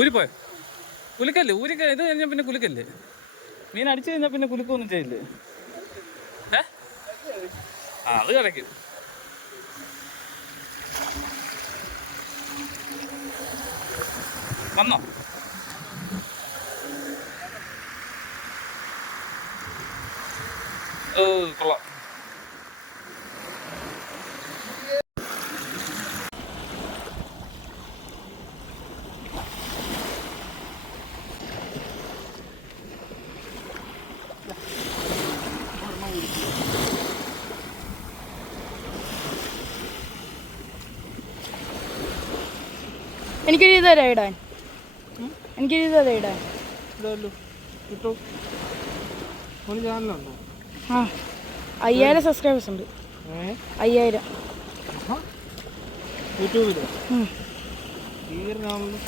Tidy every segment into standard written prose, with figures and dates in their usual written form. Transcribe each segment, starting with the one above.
ഊരിപ്പോയോ? കുലുക്കല്ലേ ഇത് കഴിഞ്ഞാൽ പിന്നെ കുലുക്കല്ലേ? മീൻ അടിച്ചു കഴിഞ്ഞാൽ പിന്നെ കുലുക്കൊന്നും ചെയ്യില്ലേ? അത് കിടക്കും. വന്നോ? കൊള്ളാം. എനിക്കൊരു ഇത് തരാം ഇടാൻ. എനിക്കൊരു ഇത് തരാം ഇടാൻ. കിട്ടോ? ഒരു ചാനലുണ്ടോ? ആ 5000 സബ്സ്ക്രൈബേഴ്സ് ഉണ്ട്. 5000 യൂട്യൂബില്. ഭീകരനാണല്ലോ.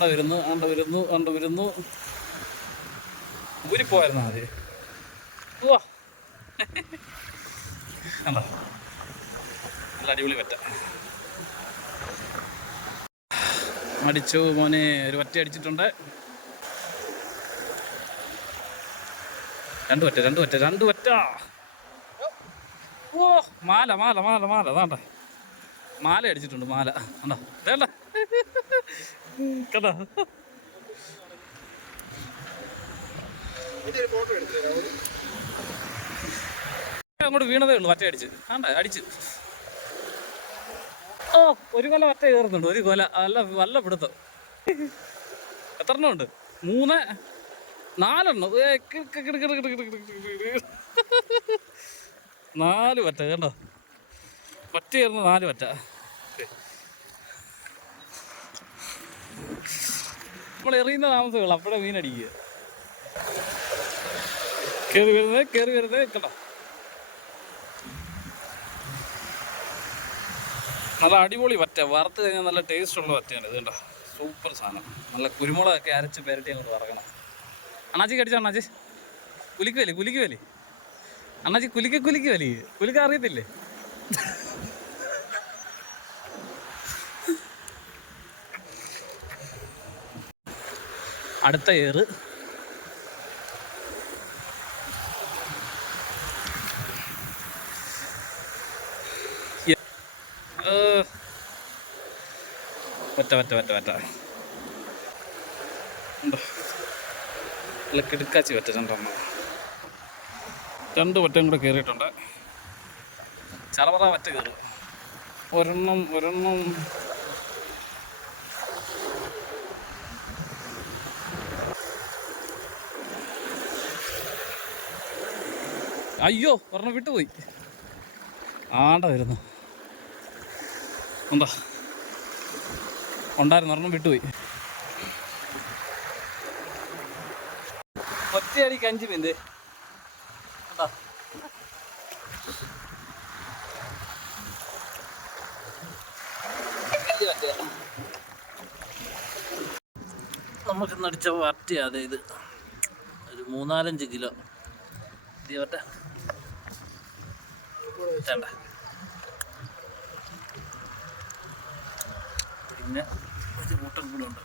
ആണ്ട വരുന്നു. ഊരിപ്പോയായിരുന്നു ആദ്യം. കണ്ടോ, നല്ല അടിപൊളി വറ്റ അടിച്ചു മോനെ. ഒരു വറ്റ അടിച്ചിട്ടുണ്ട്. രണ്ട് വറ്റ. ഓ മാല അതാണ്ട മാല അടിച്ചിട്ടുണ്ട്. മാല കണ്ടോ, വേണ്ട കണ്ടോ. അങ്ങോട്ട് വീണതേ ഉള്ളൂ. വറ്റ അടിച്ച്. ഓ ഒരു കൊല വറ്റ കയറുന്നുണ്ട്. ഒരു കൊല നല്ല പിടുത്തം. എത്ര എണ്ണം ഉണ്ട്? 3 4 എണ്ണം. 4 വറ്റ കണ്ടോ. വറ്റ കയറുന്ന 4 വറ്റ. നമ്മൾ എറിയുന്ന താമസമുള്ളൂ. അപ്പോഴേ മീനടിക്കുക. കയറി വരുന്നത് കണ്ടോ. നല്ല അടിപൊളി വറ്റ. വറുത്ത് കഴിഞ്ഞാൽ നല്ല ടേസ്റ്റ് ഉള്ള വറ്റയാണ് ഇത്. കണ്ടോ, സൂപ്പർ സാധനം. നല്ല കുരുമുളകൊക്കെ അരച്ച് പെരട്ടി അങ്ങോട്ട് വറക്കണം. അണ്ണാച്ചി കടിച്ചോ? അണ്ണാച്ചി കുലിക്ക് വലി അണ്ണാച്ചി കുലിക്ക് വലി. കുലിക്ക അറിയത്തില്ലേ? അടുത്ത ഏറ്. വറ്റ നല്ല കിടുക്കാച്ചി വറ്റ. 2 വറ്റം കൂടെ കയറിയിട്ടുണ്ട്. ചറപറ വറ്റ കയറും. ഒരെണ്ണം അയ്യോ, ഒരെണ്ണം വിട്ടുപോയി. ആണ്ട വരുന്നു. ഉണ്ടായിരുന്നു, ഒരെണ്ണം വിട്ടുപോയി. ഒറ്റയടിക്ക് 5 മീൻ. നമുക്കിന്ന് അടിച്ച വറ്റയാതെ ഇത് ഒരു 3-4 കിലോ. വറ്റ പിന്നെ ഒരു കൂട്ടം കൂടെ ഉണ്ട്.